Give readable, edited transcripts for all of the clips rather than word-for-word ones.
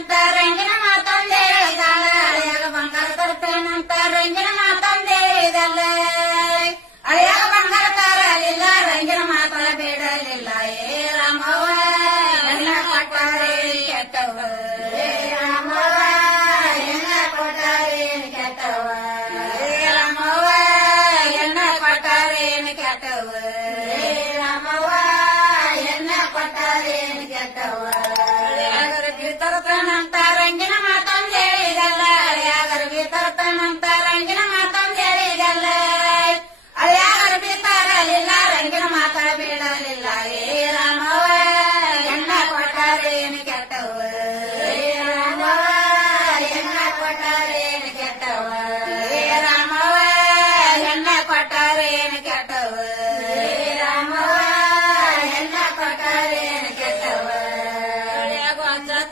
ತರ್ತೇನಂತ ರಂಗಿನ ಮಾತಂದೆ ಹೇಳಿದಾಳ ಅಳಿಯಾಗ ಬಂಗಾರ ತರ್ತೇನಂತ ರಂಗಿನ ಮಾತಂದೆ ಹೇಳಿದಲ್ಲ ಅಳಿಯಾಗ ಬಂಗಾರ ತರಲಿಲ್ಲ ರಂಗಿನ ಮಾತಳ ಬೇಡಲಿಲ್ಲ ಏ ರಾಮವ್ವ ಎಲ್ಲ ಕೊಟ್ಟಾರೆ ಕೆಟ್ಟವ ಏ ರಾಮವ್ವ ಎಲ್ಲ ಕೊಟ್ಟಾರೆ ಕೆಟ್ಟವ ಏ ರಾಮವ್ವ ಎಲ್ಲ ಕೊಟ್ಟಾರೆ ಕೆಟ್ಟವ ಏ ರಾಮವ್ವ ಎಲ್ಲ ಕೊಟ್ಟಾರೆ ಕೆಟ್ಟವ ತರ್ತೇನಂತ ರಂಗಿನ ಮಾತಂದ ಹೇಳಿದಲ್ಲ ಅಳಿಯಾಗರ ತರ್ತೇನಂತ ರಂಗಿನ ಮಾತಂದ ಹೇಳಿದಲ್ಲ ಅಳಿಯಾಗರ ತರಲಿಲ್ಲ ರಂಗಿನ ಮಾತ ಬಿಡಲಿಲ್ಲ ಏ ರಾಮವ್ವ ಎಣ್ಣ ಕೊಟ್ಟಾರೇನು ಕೆಟ್ಟವ ಏ ರಾಮವ್ವ ಎಣ್ಣ ಕೊಟ್ಟಾರೇನು ಕೆಟ್ಟವ ಏ ರಾಮವ್ವ ಎಣ್ಣ ಕೊಟ್ಟಾರೇನು ಕೆಟ್ಟವ ಏ ರಾಮವ್ವ ಎಣ್ಣ ಕೊಟ್ಟಾರೇನು ಕೆಟ್ಟವ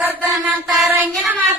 ತರ್ತೇನಂತ ರಂಗಿನ ಮಾತ